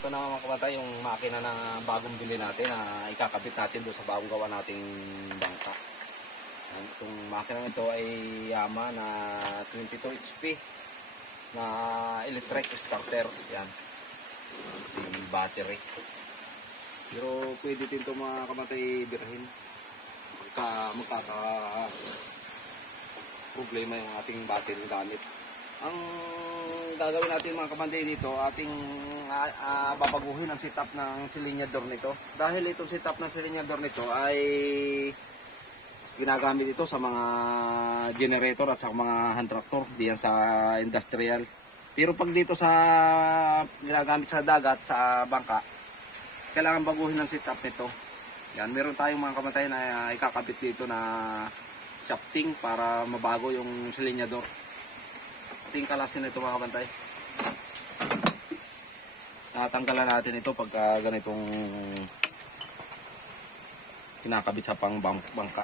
ito na mga kamatay, yung makina na bagong bili natin na ikakabit natin doon sa bagong gawa nating bangka. Itong makina ito ay Yamaha na 22 HP na electric starter. Yan, yung battery. Pero pwede din ito mga kamatay birahin magkaka problema yung ating battery gamit. Ang gagawin natin mga kamatay dito, ating babaguhin ang setup ng silinyador nito. Dahil itong setup ng silinyador nito ay ginagamit ito sa mga generator at sa mga hand tractor diyan sa industrial. Pero pag dito sa ginagamit sa dagat, sa bangka, kailangan baguhin ang setup nito. Yan, meron tayong mga kamatay na ikakabit dito na shafting para mabago yung silinyador. Ating kalasin ito mga kabantay. Natanggalan natin ito pagka ganitong kinakabit sa pang bangka.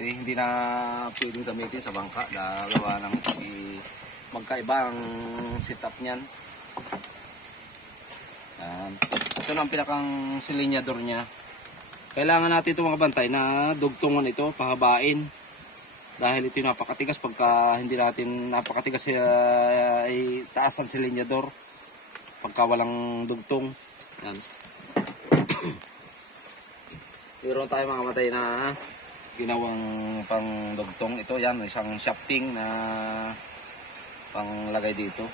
Hindi na pwedeng gamitin sa bangka dahil gawa ng magkaiba ang setup niyan. Ito na ang pinakang silinyador niya. Kailangan natin ito mga bantay na dugtungan ito, pahabain. Dahil ito napakatigas pagka hindi natin napakatigas ay taas ang silinyador pagka walang dugtong. Yan. Meron tayo mga bantay na ginawang pang dugtong ito. Yan, isang shafting na panglagay dito.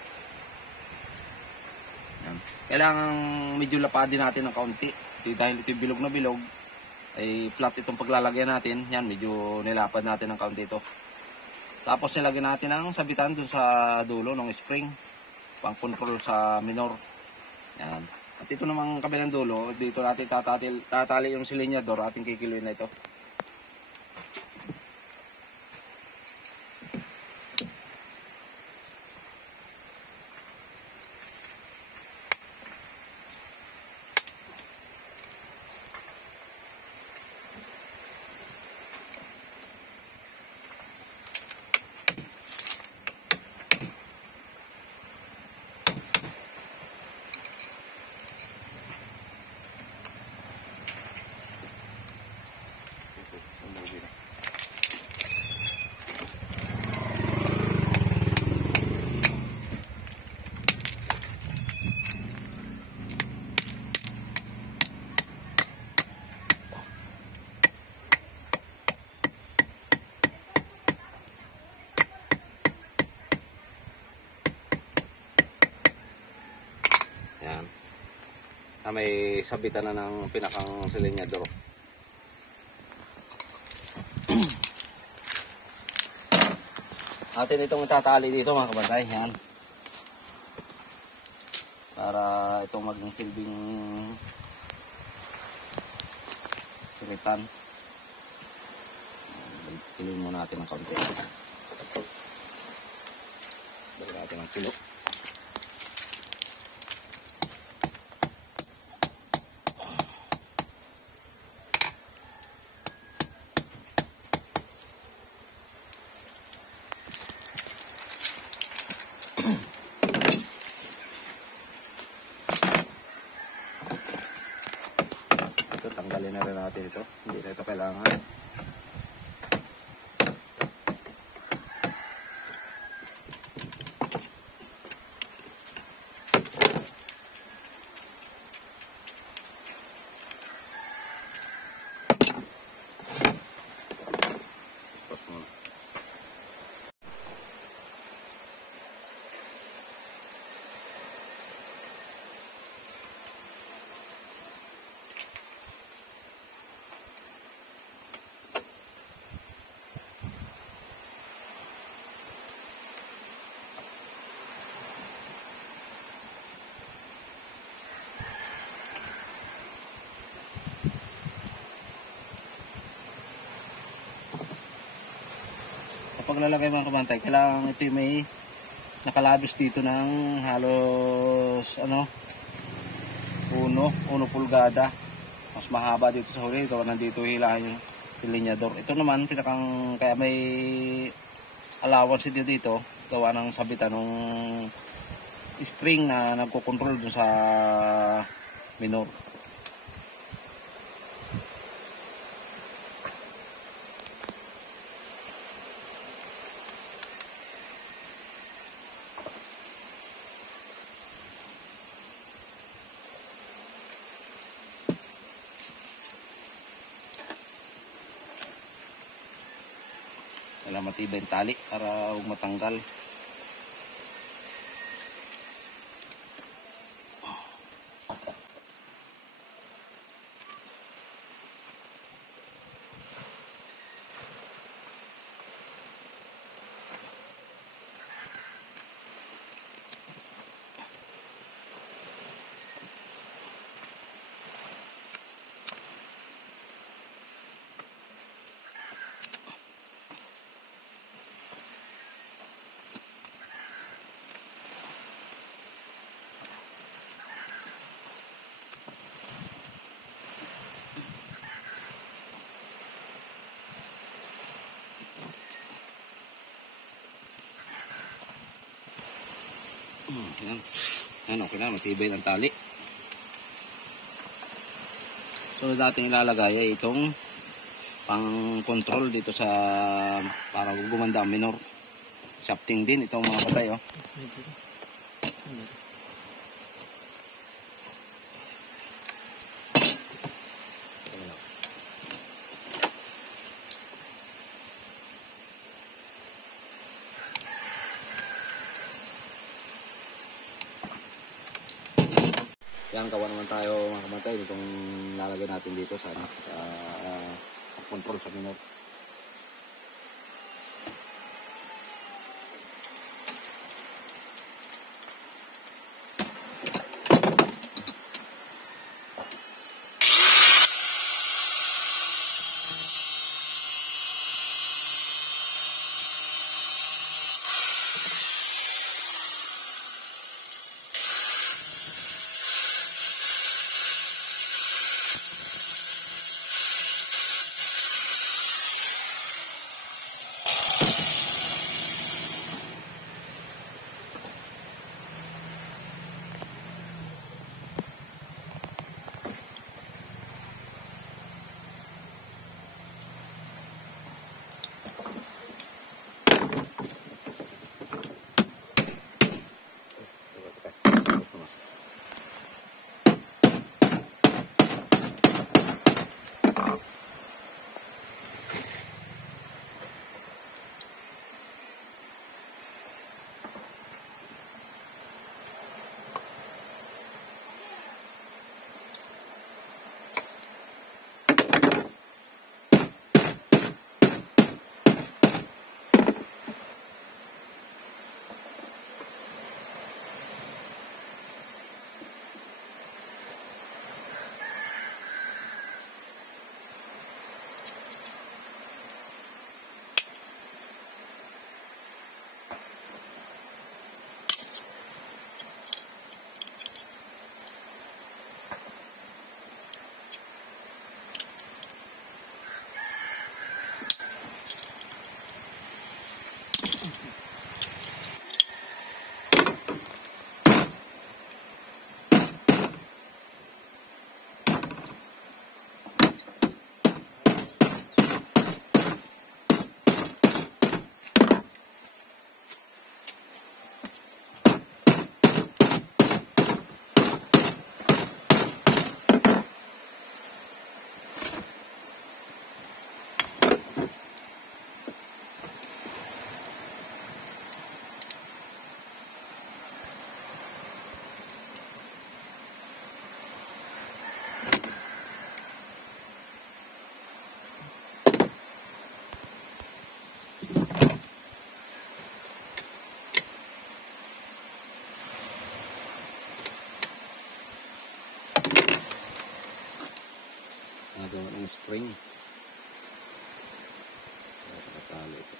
Yan. Kailangan medyo lapadin natin ng kaunti dahil ito bilog na bilog ay flat itong paglalagyan natin. Yan, medyo nilapad natin ng kaunti ito. Tapos nilagyan natin ang sabitan dun sa dulo ng spring pang control sa minor. Yan. At ito namang kabilang dulo, dito natin tatali yung silinyador, ating kikiluin na ito. Yan. May sabitan na ng pinakang silinyador. Atin itong itatali dito mga kabantay. Yan. Para itong maging silbing silitan. Pilin mo natin ng kaunti. Balik natin ang kilo. Tanggalin na rin natin ito. Hindi na ito kailangan. paglalagay mga kabantay, kailangan ito may nakalabis dito ng halos 1 pulgada. Mas mahaba dito sa huli, ito nandito hilahin yung linyador. Ito naman kaya may allowance dito gawa ng sabitan ng spring na nagko-control dun sa minor. Wala matibay yung tali para huwag matanggal. Yan, okay na, matibay ang tali. So dating ilalagay ay itong pang control dito sa para gumanda ang minor. Shafting din itong mga patay Yan, gawa naman tayo mga kabantay itong lalagay natin dito sa control sa minor. Nagawa ng spring. Nakatali ito.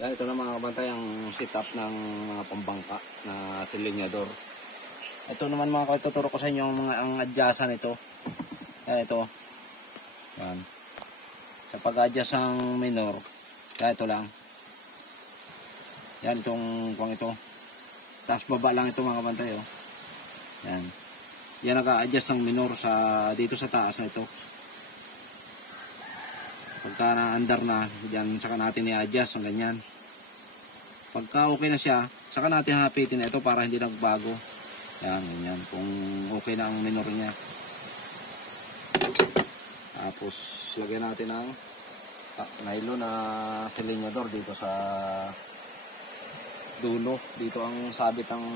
Yan, ito na mga kabantay ang setup ng mga pambangka na silinyador. Ito naman mga tuturo ko sa inyo ang adjustan ito. Yan ito. Yan. Sa pag-adjust ng minor, yan ito lang. Yan itong kuwang ito. Taas baba lang ito mga kabantay. Oh. Yan. Yan nag-a-adjust ng minor dito sa taas na ito. Pagka na-under na, dyan saka natin i-adjust ng ganyan. Pagka okay na siya, saka natin hapitin ito para hindi nagbago. Yan, ganyan. Kung okay na ang minor niya. Tapos, lagyan natin ng nylon na silinyador dito sa dulo. Dito ang sabit ang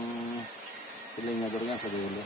silinyador niya sa dulo.